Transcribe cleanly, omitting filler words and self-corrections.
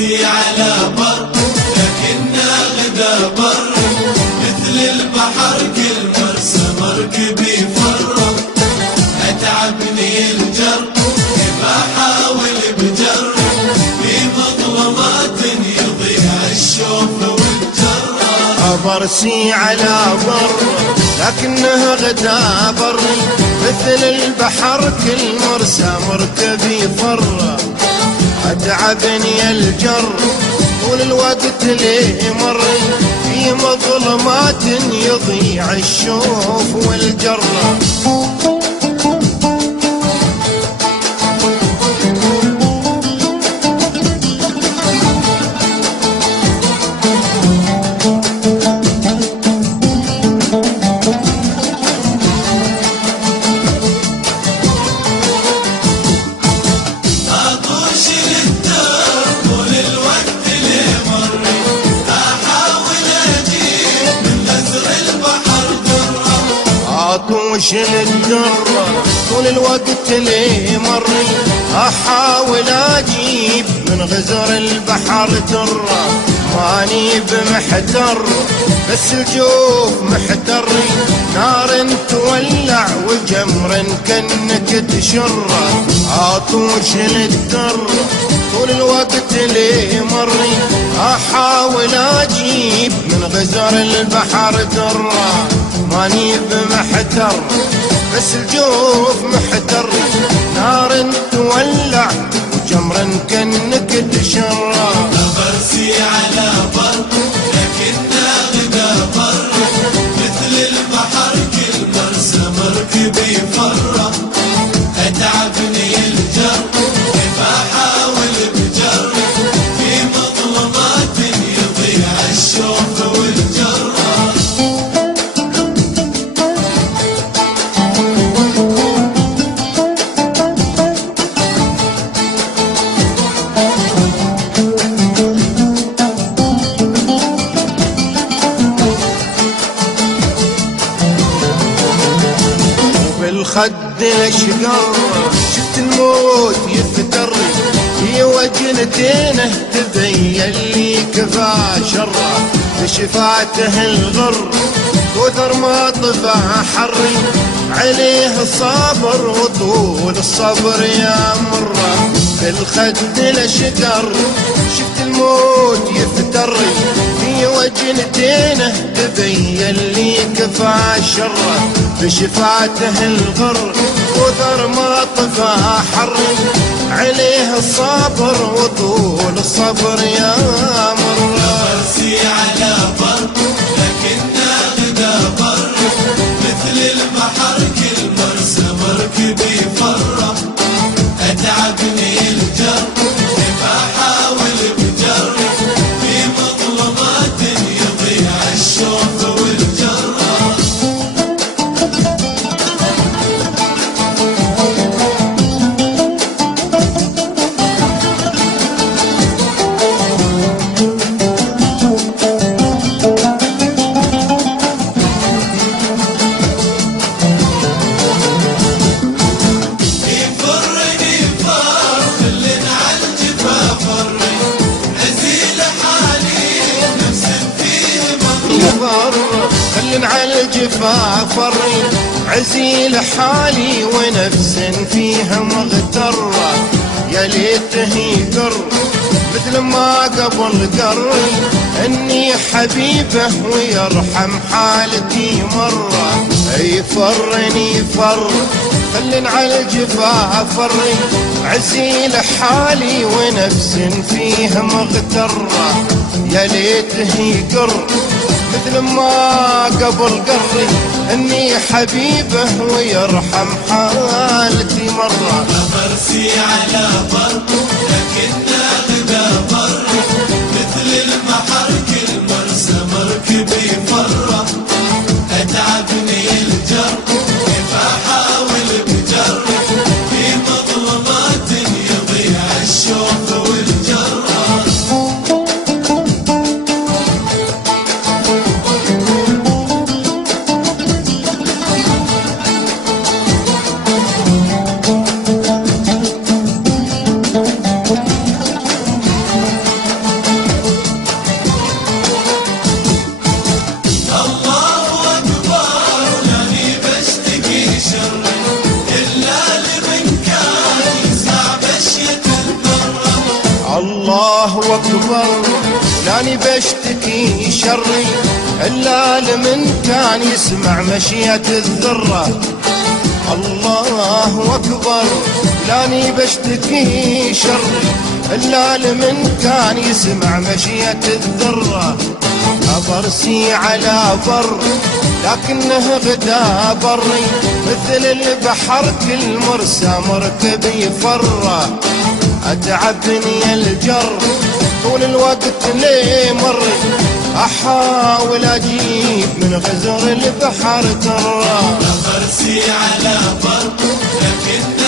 مرسي على بر لكنه غدا بر، مثل البحر كل مرسى مركبي فرق. اتعبني الجر ما احاول بجر، في مظلمات يضيع الشوف والجر. مرسي على بر لكنه غدا بر، مثل البحر كل مرسى مركبي فر. اتعبني الجر طول الوقت ليه مر، في مظلمات يضيع الشوف والجر. عطوش للدر طول الوقت ليه مر، احاول اجيب من غزر البحر در. ماني بمحتر بس الجوف محتر، نار تولع وجمر كنك تشر. عطوش للدر طول الوقت ليه مر، احاول اجيب من غزر البحر در. ماني بمحتر بس الجوف محتر، نار تولع وجمر كنك تشر. مرسي على بر لكنه غدا بر، مثل البحر كل مرسى مركبي فر. اتعبني الجر بحاول بجر، في مظلمات يضيع الشوف والجر. بالخد الاشقر شفت الموت يفتر، في وجنتينه تبين لي كفى شره. بشفاته الغر كثر ما طفى حري، عليه الصبر وطول الصبر يا مره. بالخد الاشقر شفت الموت يفتر، في وجنتينه تبين لي كفى شره. بشفاته الغر كثر ما طفى حري، عليه الصبر وطول الصبر يا مره. مرسي على بر لكنه غدا بر، مثل البحر كل مرسى مركبي فر. اتعبني الجر بحاول بجر، في مظلمات يضيع الشوف والجر. خلن على الجفا فري، عزيل حالي ونفس فيها مغترة. يا ليته يقر مثل ما قبل قري، اني حبيبه ويرحم حالتي مرة. اي فرني فر خلن على الجفا فري، عزيل حالي ونفس فيها مغترة. يا ليته يقر مثل ما قبل قري، اني حبيبه ويرحم حالتي مرة. مرسي على بر لكنه غدا بر، مثل البحر كل مرسى مركبي فر. اتعبني الجر بحاول بجر، في مظلمات يضيع الشوف والجر. الله أكبر لاني بشتكي شري إلا لمن كان يسمع مشية الذرة. الله أكبر لاني بشتكي شري إلا لمن كان يسمع مشية الذرة. أبرسي على بر لكنه غدا بري مثل البحر كل مرسى مركبي فرة. أتعبني الجر طول الوقت لي مري أحاول أجيب من غزر البحر ترى. أبرسي على بر لكن